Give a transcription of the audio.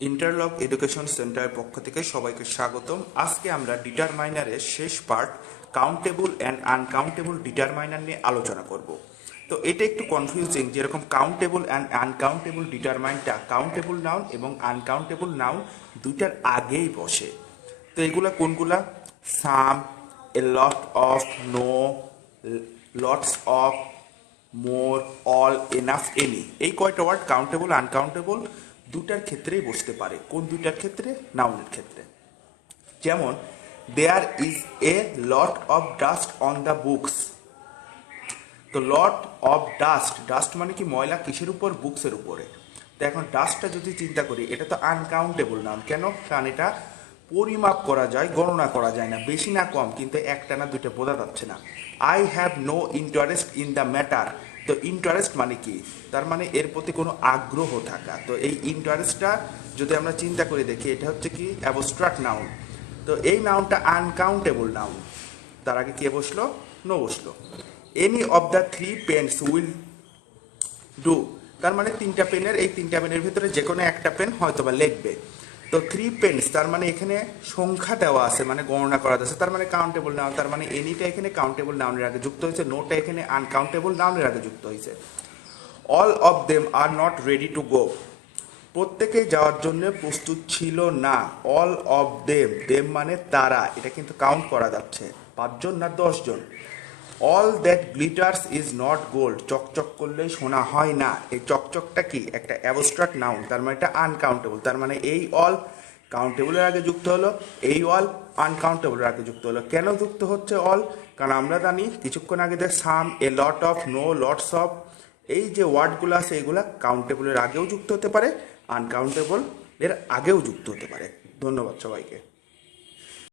Interlock education সেন্টারের পক্ষ থেকে সবাইকে স্বাগতম। আজকে আমরা ডিটারমাইনারের শেষ part countable and uncountable determiner নিয়ে আলোচনা করব। তো এটা একটু কনফিউজিং, যেরকম কাউন্টেবল অ্যান্ড আনকাউন্টেবল ডিটারমাইনটা কাউন্টেবল নাউন এবং আনকাউন্টেবল নাউন দুইটার আগেই বসে। তো এগুলা কোনগুলা? Some, a lot of, no, lots of, more, all, enough, any, এই কয়টা ওয়ার্ড কাউন্টেবল আনকাউন্টেবল দুটার ক্ষেত্রেই বসতে পারে। কোন দুইটার ক্ষেত্রে? নাউনের ক্ষেত্রে। যেমন there is a lot of dust on the books. তো লট অফ ডাস্ট, ডাস্ট মানে কি ময়লা, কিসের উপর? বুকসের উপরে। তো এখন ডাস্টটা যদি চিন্তা করি, এটা তো আনকাউন্টেবল নাউন। কেন? কারণ এটা পরিমাপ করা যায়, গণনা করা যায় না, বেশি না কম, কিন্তু একটা না দুইটা বোঝা যাচ্ছে না। I have no interest in the matter. তো ইন্টারেস্ট মানে কি? তার মানে এর প্রতি কোনো আগ্রহ থাকা। তো এই ইন্টারেস্টটা যদি আমরা চিন্তা করে দেখি, এটা হচ্ছে কি অ্যাবস্ট্রাক্ট নাউন। তো এই নাউনটা আনকাউন্টেবল নাউন। তার আগে কে বসলো? নো বসলো। Any of the three pens will do, তার মানে তিনটা পেনের, এই তিনটা পেনের ভিতরে যে কোনো একটা পেন হয়তো বা লিখবে। তো থ্রি পেন্স তার মানে এখানে সংখ্যা দেওয়া আছে, মানে গণনা করা আছে, তার মানে কাউন্টেবল নাউন। তার মানে এনিটা এখানে কাউন্টেবল নাউনের আগে যুক্ত হয়েছে, নোটা এখানে আনকাউন্টেবল নাউনের আগে যুক্ত হয়েছে। All of them are not ready to go, প্রত্যেকেই যাওয়ার জন্য প্রস্তুত ছিল না। অল অফ দেম, দেম মানে তারা, এটা কিন্তু কাউন্ট করা যাচ্ছে, 5 জন না 10 জন। All that glitters is not gold, চকচক করলে সোনা হয় না। এই চকচকটা কি? একটা অ্যাবস্ট্রাক্ট নাউন, তার মানে এটা আনকাউন্টেবল। তার মানে এই অল কাউন্টেবলের আগে যুক্ত হলো, এই অল আনকাউন্টেবলের আগে যুক্ত হলো। কেন যুক্ত হচ্ছে অল? কারণ আমরা জানি কিছুক্ষণ আগে দেখ some, a lot of, no, lots of, এই যে ওয়ার্ডগুলো আছে এগুলা কাউন্টেবলের আগেও যুক্ত হতে পারে, আনকাউন্টেবল এর আগেও যুক্ত হতে পারে। ধন্যবাদ সবাইকে।